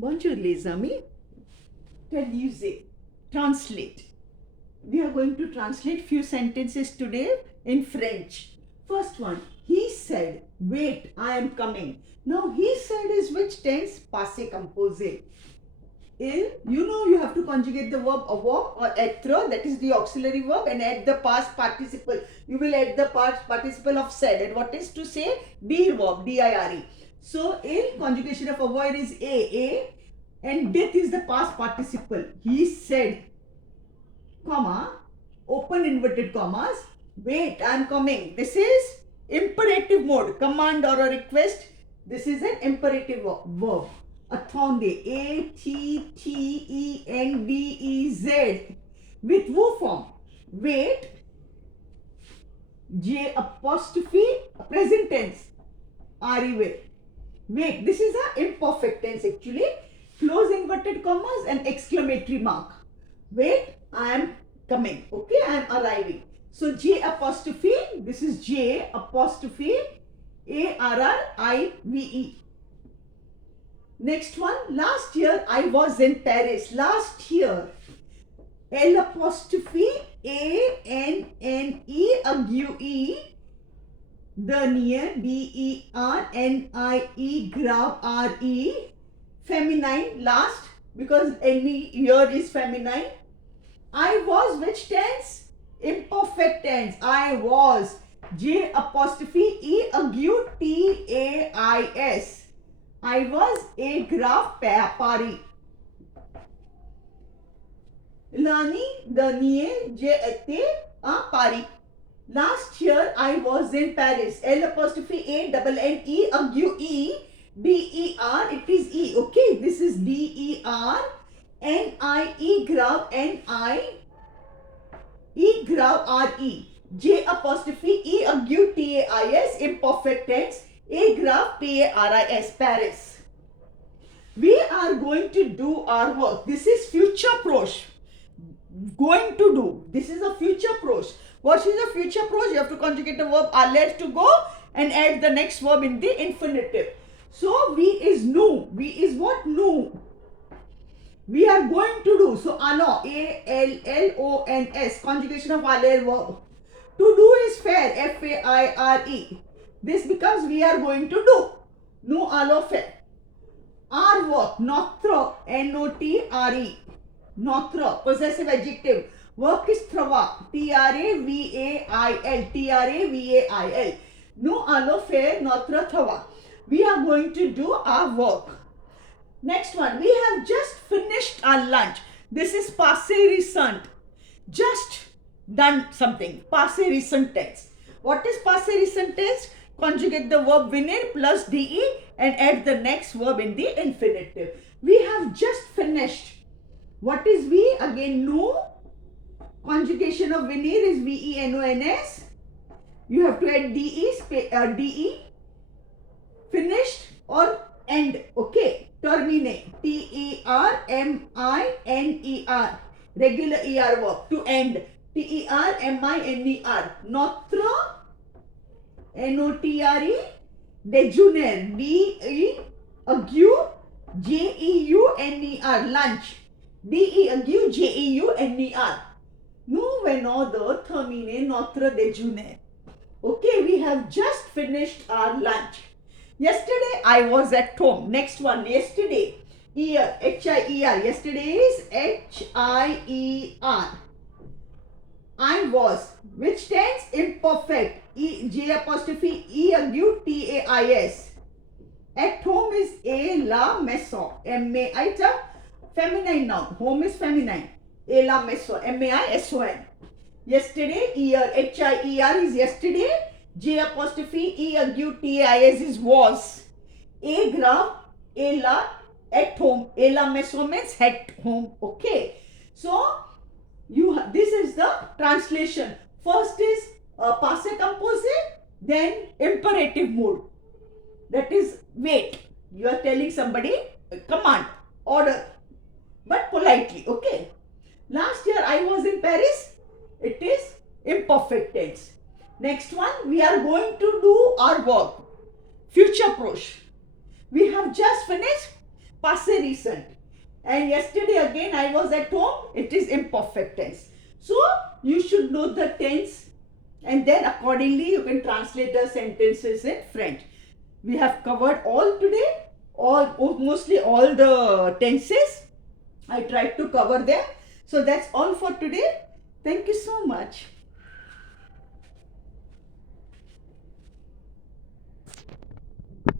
Bonjour les amis. Traduisez. Translate. We are going to translate few sentences today in French. First one. He said, wait, I am coming. Now he said is which tense? Passé composé. You have to conjugate the verb avoir or être, that is the auxiliary verb, and add the past participle. You will add the past participle of said. And what is to say? Dire verb, dire. So in conjugation of avoir is a, and did is the past participle. He said, comma, open inverted commas, wait, I am coming. This is imperative mode, command or a request. This is an imperative verb. Attendez, Attendez, with who form? Wait, J apostrophe, present tense, arrive. Wait, this is an imperfect tense actually. Close inverted commas and exclamatory mark. Wait, I am coming. Okay, I am arriving. So J apostrophe, this is J apostrophe Arrive. Next one, last year I was in Paris. Last year, L apostrophe ANNE ague, dernier, DERNIE, grave, RE, feminine, last, because any year is feminine. I was which tense? Imperfect tense. I was. J apostrophe E ague TAIS. I was a graph Paris. Lani dernier j'ai été à Paris. Last year I was in Paris. L apostrophe A double N E ague E DER. It is E. Okay, this is DER. NIE grave NI E grave RE. J apostrophe E ague TAIS imperfect tense. A graph PARIS, Paris. We are going to do our work. This is future prose. Going to do. This is a future prose. What is a future prose? You have to conjugate the verb aller to go and add the next verb in the infinitive. So we is new. We is what? New. We are going to do. So allons, ALLONS, conjugation of aller verb. To do is faire, FAIRE. This becomes we are going to do. Nous allons faire. Our work, notre, NOTRE. Notre, possessive adjective. Work is travail, TRAVAIL. Nous allons faire notre travail. We are going to do our work. Next one, we have just finished our lunch. This is passé recent. Just done something. Passé recent tense. What is passé recent tense? Conjugate the verb venir plus de and add the next verb in the infinitive. We have just finished. What is we? Again, no. Conjugation of venir is VENONS. You have to add de. Finished or end. Okay. Termine. TERMINER. Regular ER verb. To end. TERMINER. Notre. NOTRE. Déjeuner. JEUNER. Lunch. JEUNER. Nous venons de terminer notre déjeuner. Okay, we have just finished our lunch. Yesterday I was at home. Next one, yesterday. Year, HIER. Yesterday is HIER. I was. Which tense? Imperfect. J apostrophe E ague TAIS. At home is a la maison. MAI. Feminine noun. Home is feminine. A la maison. MAISON. Yesterday, year, HIER is yesterday. J apostrophe E ague TAIS is was. A graph, a la, at home. A la maison means at home. Okay. So, this is the translation. First is passé composé, then imperative mode. That is wait. You are telling somebody command, order, but politely. Okay. Last year I was in Paris. It is imperfect tense. Next one, we are going to do our work. Future prose. We have just finished. passé recent. And yesterday again I was at home, it is imperfect tense. So you should know the tense, and then accordingly you can translate the sentences in French. We have covered all today, mostly all the tenses. I tried to cover them. So that's all for today. Thank you so much.